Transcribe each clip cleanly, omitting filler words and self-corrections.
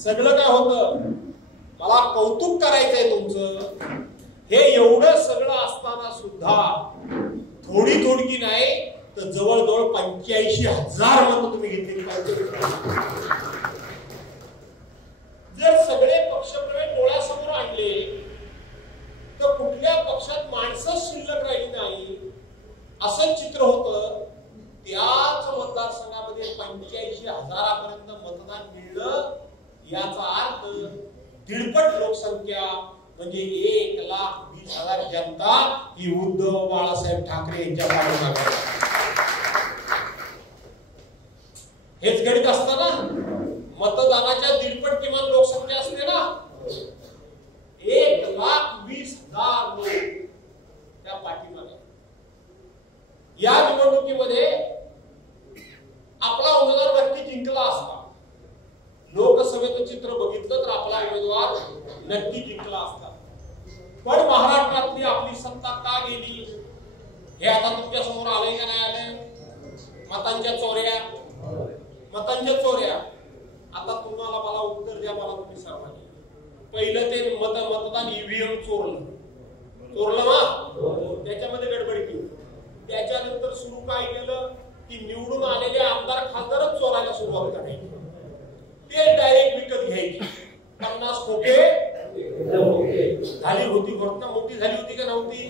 सगळं काय होतं, मला कौतुक करायचंय तुमचं, हे एवढं सगळं असताना सुद्धा थोडी थोडकी नाही तर जवळजवळ 85,000 मतं तुम्ही घेतली पाहिजे. जर सगळे पक्षप्रवेश डोळ्यासमोर आणले तर कुठल्या पक्षात माणसं शिल्लक राहिली नाही असं चित्र होतं. त्याच मतदारसंघामध्ये 85,000 मतदान मिळलं, याचा अर्थ दीडपट लोकसंख्या म्हणजे 1,20,000 जनता ही उद्धव बाळासाहेब ठाकरे यांच्या पाठीमागे. हेच गणित असतं ना, मतदानाच्या दीडपट किमान लोकसंख्या असते ना, 1,20,000 लोक त्या पाठीमागे. या निवडणुकीमध्ये आपला उमेदवार नक्की जिंकला असता. लोकसभेचं चित्र बघितलं तर आपला उमेदवार नक्की जिंकला असता. पण महाराष्ट्रातली आपली सत्ता का गेली हे आता तुमच्या समोर आलंय का नाही आलंय? मतांच्या चोऱ्या. आता तुम्हाला मला उत्तर द्या, मला तुम्ही सर्वांनी. पहिलं ते मतदान ईव्हीएम चोरलं ना, त्याच्यामध्ये गडबडी केली. त्याच्यानंतर सुरू काय केलं की निवडून आलेले आमदार खासदारच चोरायला सुरुवात करायची. ते डायरेक्ट विकत घ्यायची. 50 खोके झाली होती, घटना मोठी झाली होती का नव्हती?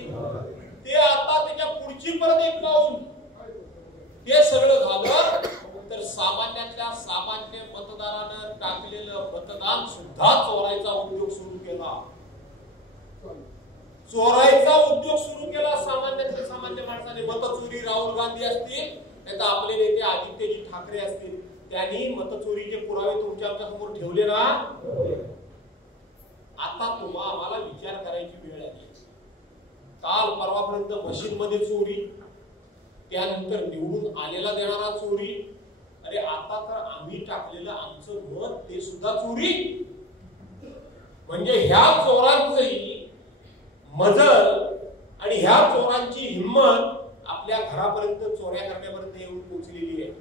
ते आता त्याच्या पुढची परत एक पाऊल. ते सगळं झालं तर सामान्यातल्या सामान्य मतदारानं टाकलेलं मतदान सुद्धा चोरायचा उद्योग सुरू केला. सामान्यातल्या सामान्य माणसाने मतचोरी, राहुल गांधी असतील नाही आपले नेते आदित्यजी ठाकरे असतील, त्यांनी मतचोरीचे पुरावे तुमच्या समोर ठेवले ना. आता आम्हाला विचार करायची वेळ आली. काल परवापर्यंत मशीन मध्ये चोरी, त्यानंतर निवडून आलेला देणारा चोरी, अरे आता तर आम्ही टाकलेलं आमचं मत ते सुद्धा चोरी. म्हणजे ह्या चोरांचंही मजल आणि ह्या चोरांची हिंमत आपल्या घरापर्यंत चोऱ्या करण्यापर्यंत येऊन पोहोचलेली आहे.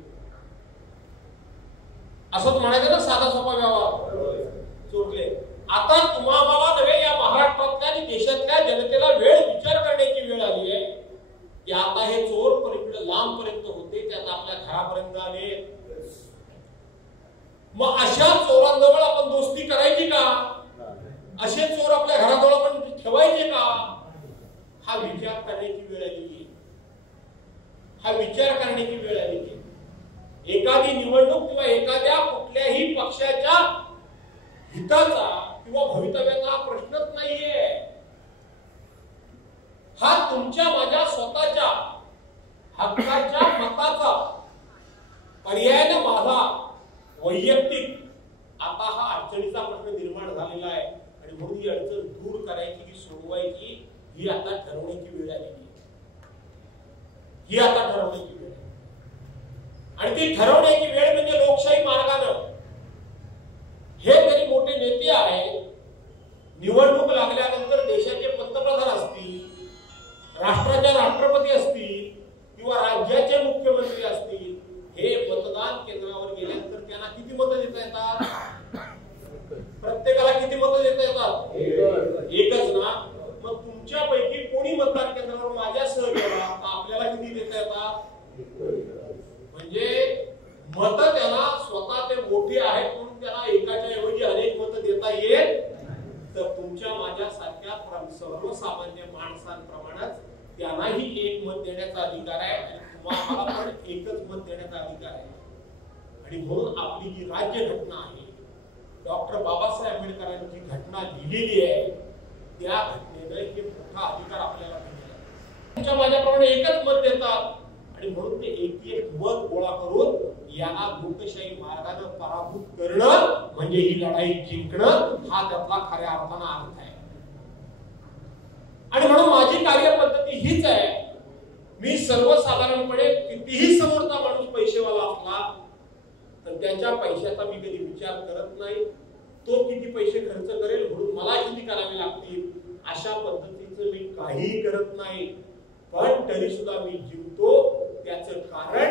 असंच म्हणायचं ना, साधा सोपा व्यवहार चोरले. आता तुम्हाला नव्हे, या महाराष्ट्रातल्या आणि देशातल्या जनतेला विचार करण्याची वेळ आली आहे की आता हे चोर पलीकडे लांब पर्यंत होते, ते आता आपल्या घरापर्यंत आले. मग अशा चोरांजवळ आपण दोस्ती करायची का? असे चोर आपल्या घराजवळ आपण ठेवायचे का? हा विचार करण्याची वेळ आलेली आहे. एखादी निवडणूक किंवा एखाद्या कुठल्याही पक्षाच्या हिताचा किंवा भवितव्याचा प्रश्नच नाहीये. हा तुमच्या माझ्या स्वतःच्या हक्काच्या मताचा, पर्यायाने माझा वैयक्तिक आता हा अडचणीचा प्रश्न निर्माण झालेला आहे. आणि म्हणून ही अडचण दूर करायची की सोडवायची ही आता ठरवण्याची वेळ आलेली आहे. आणि ती ठरवण्याची वेळ म्हणजे लोकशाही मार्गानं. हे जरी मोठे नेते आहेत, निवडणूक लागल्यानंतर देशाचे पंतप्रधान असतील, राष्ट्राचे राष्ट्रपती असतील किंवा राज्याचे मुख्यमंत्री असतील, हे मतदान केंद्रावर गेल्यानंतर त्यांना किती मतं देता येतात? प्रत्येकाला किती मतं देता येतात? एकच ना. मग तुमच्यापैकी कोणी मतदान केंद्रावर माझ्यासह गेला तर आपल्याला किती देता येतात? म्हणजे मत त्याला स्वतः ते मोठे आहेत म्हणून त्याला एकाच्या ऐवजी अनेक मतं देता येईल. तर तुमच्या माझ्यासारख्या सर्वसामान्य माणसांप्रमाणेच त्यांनाही एक मत देण्याचा अधिकार आहे आणि तुम्हाला पण एकच मत देण्याचा अधिकार आहे. आणि म्हणून आपली जी राज्य घटना आहे, डॉक्टर बाबासाहेब आंबेडकरांची घटना लिहिलेली आहे, त्या घटनेने हे मोठा अधिकार आपल्याला मिळाला. तुमच्या माझ्याप्रमाणे एकच मत देतात आणि म्हणून ते एक मत गोळा करून याला लोकशाही मार्गाने पराभूत करणं म्हणजे ही लढाई जिंकणं, हा त्यातला खऱ्या अर्थानं अर्थ आहे. आणि म्हणून माझी कार्यपद्धती हीच आहे. मी सर्वसाधारणपणे कितीही समोरचा माणूस पैसेवाला असला तर त्याच्या पैशाचा मी कधी विचार करत नाही. तो किती पैसे खर्च करेल म्हणून मला किती करावे लागतील अशा पद्धतीचं मी काहीही करत नाही. पण तरी सुद्धा मी जिंकतो. त्याचं कारण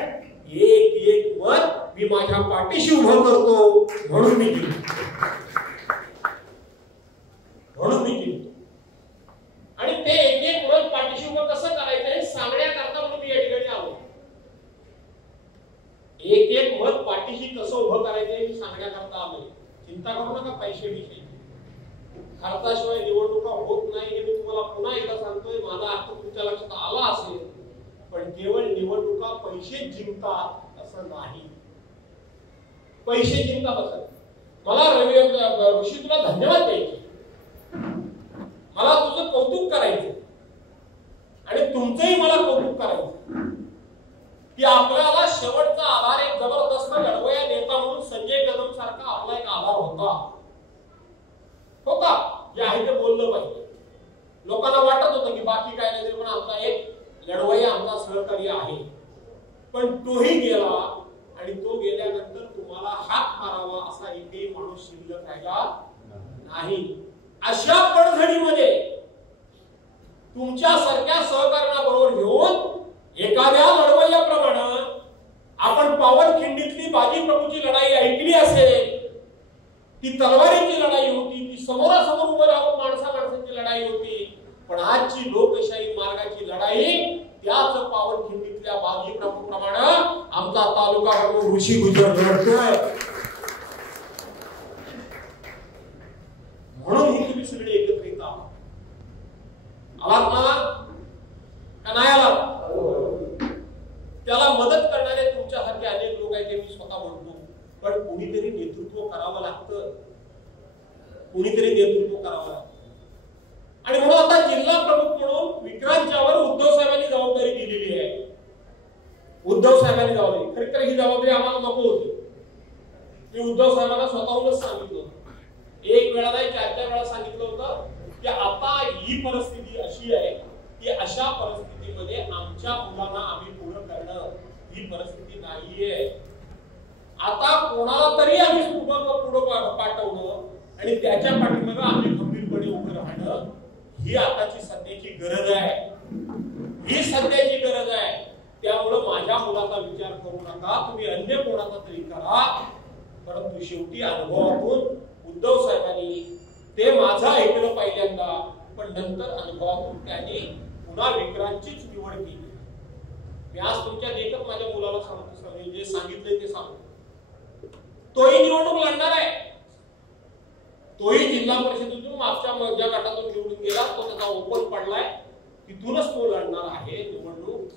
एक एक मत मी माझ्या पाठीशी उभं करतो म्हणून मी जिंकतो, म्हणून मी जिंकतो. आणि ते एक एक मत पाठीशी उभं कसं करायचं हे सांगण्याकरता म्हणून मी या ठिकाणी आलो. एक एक मत पाठीशी कसं उभं करायचं हे मी सांगण्याकरता आलोय. चिंता करू नका पैशाविषयी. खर्चाशिवाय निवडणुका होत नाही हे मी तुम्हाला पुन्हा एकदा सांगतोय. माझा अर्थ तुमच्या लक्षात आला असेल. पण केवळ निवडणुका पैसे जिंकतात असं नाही. पैसे जिंकतात असं मला ऋषी तुला धन्यवाद द्यायचे, मला तुझं कौतुक करायचं आणि तुमचंही मला कौतुक करायचं की आपल्याला शेवटचा आधार एक जबरदस्त लढवया नेता म्हणून संजय कदम सारखा आपला एक आधार होता. जे आहे ते बोललं पाहिजे. लोकांना वाटत होतं की बाकी काय नाही पण आमचा एक लढवया आमचा सहकारी आहे. पण तोही गेला आणि तो गेल्यानंतर तुम्हाला हात मारावा असा एकही माणूस शिल्लक राहिला नाही. अशा पडझडीमध्ये तुमच्यासारख्या सहकार्याबरोबर घेऊन एखाद्या लढवय्याप्रमाणे आपण पावनखिंडीतली बाजी प्रभूची लढाई ऐकली असेल. ती तलवारीची लढाई होती, ती समोरासमोर उभं राहून माणसाची लढाई होती. पण आजची लोकशाही मार्गाची लढाई त्याच पावनखिंडीतल्या बाजी प्रभूप्रमाणे आमचा तालुका प्रमुख ऋषी गुजर लढतोय. म्हणून ही तुम्ही सगळे एकत्रित आलात ना का नाही आलात? त्याला मदत करणारे तुमच्यासारखे अनेक लोक आहेत ते मी स्वतः म्हणतो. पण कोणीतरी नेतृत्व करावं लागतं, कोणीतरी नेतृत्व करावं लागतं. आणि म्हणून आता जिल्हा प्रमुख म्हणून विक्रांतच्यावर उद्धव साहेबांनी जबाबदारी दिलेली आहे. उद्धव साहेबांनी जबाबदारी, खरी तर ही जबाबदारी आम्हाला नको होती. मी उद्धव साहेबांना स्वतःहूनच सांगितलं होतं, एक वेळा नाही 4-4 वेळा सांगितलं होतं की आता ही परिस्थिती अशी आहे की अशा परिस्थितीमध्ये आमच्या मुलांना आम्ही पुढे करणं ही परिस्थिती नाहीये. आता कोणाला तरी आम्ही पुढे पाठवणं आणि त्याच्या पाठीमागे आम्ही खंबीरपणे उभं राहणं ही आताची सध्याची गरज आहे. ही सध्याची गरज आहे. त्यामुळे माझ्या मुलाचा विचार करू नका, तुम्ही अन्य कोणाचा तरी करा. परंतु शेवटी अनुभवातून उद्धव साहेबांनी ते माझं ऐकलं पहिल्यांदा, पण नंतर अनुभवातून त्यांनी पुन्हा विक्रांतचीच निवड केली. मी आज तुमच्या देखत माझ्या मुलाला सांगतो, जे सांगितलंय ते सांगतो. तोही निवडणूक लढणार आहे. तोही जिल्हा परिषदेतून मागच्या ज्या गटातून निवडून गेला तो त्याचा ओपन पडलाय, तिथूनच तो लढणार आहे निवडणूक.